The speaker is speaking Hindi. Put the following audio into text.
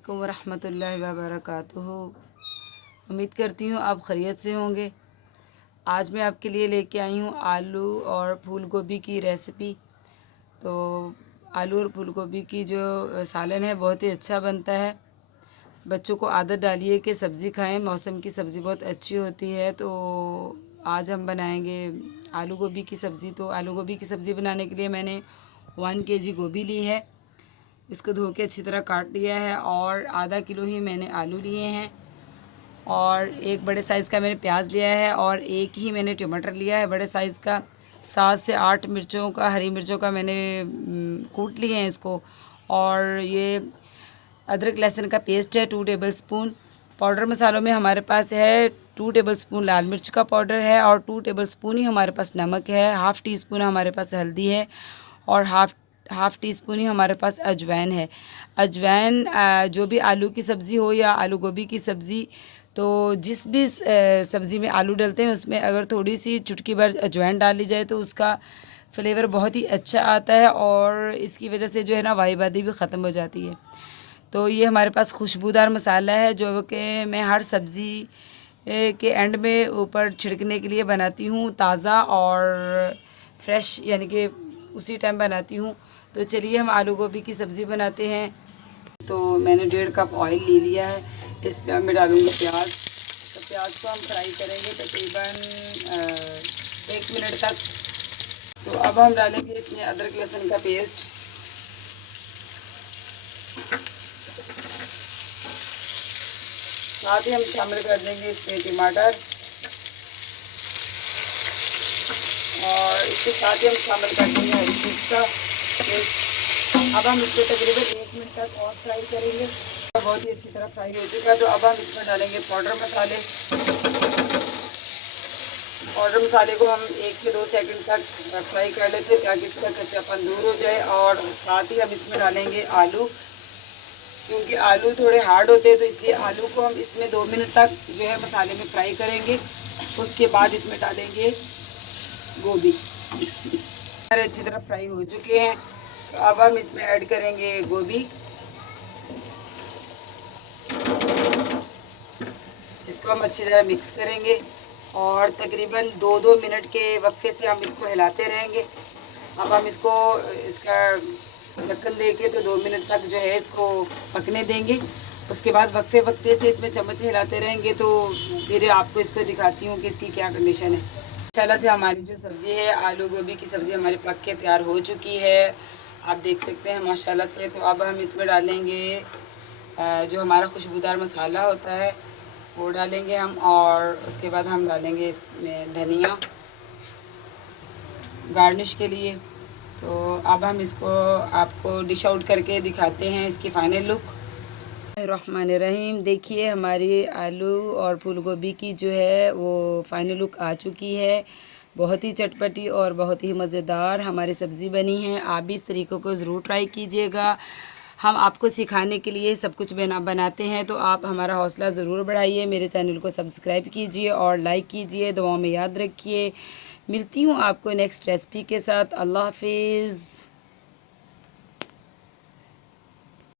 अस्सलामुअलैकुम वरहमतुल्लाहि वबरकातुहू। उम्मीद करती हूँ आप खैरियत से होंगे। आज मैं आपके लिए लेके आई हूँ आलू और फूल गोभी की रेसिपी। तो आलू और फूल गोभी की जो सालन है बहुत ही अच्छा बनता है। बच्चों को आदत डालिए कि सब्ज़ी खाएं, मौसम की सब्ज़ी बहुत अच्छी होती है। तो आज हम बनाएंगे आलू गोभी की सब्ज़ी। तो आलू गोभी की सब्ज़ी बनाने के लिए मैंने 1 kg गोभी ली है। इसको धो के अच्छी तरह काट लिया है और आधा किलो ही मैंने आलू लिए हैं और एक बड़े साइज़ का मैंने प्याज लिया है और एक ही मैंने टमाटर लिया है बड़े साइज़ का। 7 से 8 मिर्चों का, हरी मिर्चों का मैंने कूट लिए हैं इसको। और ये अदरक लहसुन का पेस्ट है 2 टेबल स्पून। पाउडर मसालों में हमारे पास है 2 टेबल स्पून लाल मिर्च का पाउडर है और 2 टेबल स्पून ही हमारे पास नमक है। हाफ़ टी स्पून हमारे पास हल्दी है और हाफ़ टी स्पून ही हमारे पास अजवाइन है। अजवाइन जो भी आलू की सब्ज़ी हो या आलू गोभी की सब्ज़ी, तो जिस भी सब्ज़ी में आलू डलते हैं उसमें अगर थोड़ी सी चुटकी भर अजवाइन डाल ली जाए तो उसका फ्लेवर बहुत ही अच्छा आता है और इसकी वजह से जो है ना वाहिबादी भी ख़त्म हो जाती है। तो ये हमारे पास खुशबूदार मसाला है जो कि मैं हर सब्ज़ी के एंड में ऊपर छिड़कने के लिए बनाती हूँ, ताज़ा और फ्रेश, यानी कि उसी टाइम बनाती हूँ। तो चलिए हम आलू गोभी की सब्ज़ी बनाते हैं। तो मैंने 1.5 कप ऑयल ले लिया है। इस पर मैं डालूँगी प्याज। तो प्याज को हम फ्राई करेंगे तकरीबन 1 मिनट तक। तो अब हम डालेंगे इसमें अदरक लहसुन का पेस्ट। साथ ही हम शामिल कर देंगे इसमें टमाटर और इसके साथ ही हम शामिल कर देंगे हरी मिर्च का पेस्ट। अब हम इसको तकरीबन 1 मिनट तक और फ्राई करेंगे। बहुत ही अच्छी तरह फ्राई हो चुका है। तो अब हम इसमें डालेंगे पाउडर मसाले। पाउडर मसाले को हम 1 से 2 सेकंड तक फ्राई कर लेते हैं ताकि इसका कच्चापन दूर हो जाए। और साथ ही हम इसमें डालेंगे आलू, क्योंकि आलू थोड़े हार्ड होते हैं तो इसलिए आलू को हम इसमें 2 मिनट तक जो है मसाले में फ्राई करेंगे। उसके बाद इसमें डालेंगे गोभी। सारे अच्छी तरह फ्राई हो चुके हैं। तो अब हम इसमें ऐड करेंगे गोभी। इसको हम अच्छी तरह मिक्स करेंगे और तकरीबन 2-2 मिनट के वक्फे से हम इसको हिलाते रहेंगे। अब हम इसको इसका ढक्कन दे के तो 2 मिनट तक जो है इसको पकने देंगे। उसके बाद वक्फे से इसमें चम्मच हिलाते रहेंगे। तो फिर आपको इसको दिखाती हूँ कि इसकी क्या कंडीशन है। माशाल्लाह से हमारी जो सब्ज़ी है आलू गोभी की सब्ज़ी हमारी पक के तैयार हो चुकी है, आप देख सकते हैं माशाल्लाह से। तो अब हम इसमें डालेंगे जो हमारा खुशबूदार मसाला होता है वो डालेंगे हम, और उसके बाद हम डालेंगे इसमें धनिया गार्निश के लिए। तो अब हम इसको आपको डिश आउट करके दिखाते हैं इसकी फ़ाइनल लुक। रहमानिर्रहीम, देखिए हमारी आलू और फूल गोभी की जो है वो फ़ाइनल लुक आ चुकी है। बहुत ही चटपटी और बहुत ही मज़ेदार हमारी सब्ज़ी बनी है। आप भी इस तरीक़ों को ज़रूर ट्राई कीजिएगा। हम आपको सिखाने के लिए सब कुछ बनाते हैं, तो आप हमारा हौसला ज़रूर बढ़ाइए। मेरे चैनल को सब्सक्राइब कीजिए और लाइक कीजिए। दुआओं में याद रखिए। मिलती हूँ आपको नेक्स्ट रेसिपी के साथ। अल्लाह हाफिज़।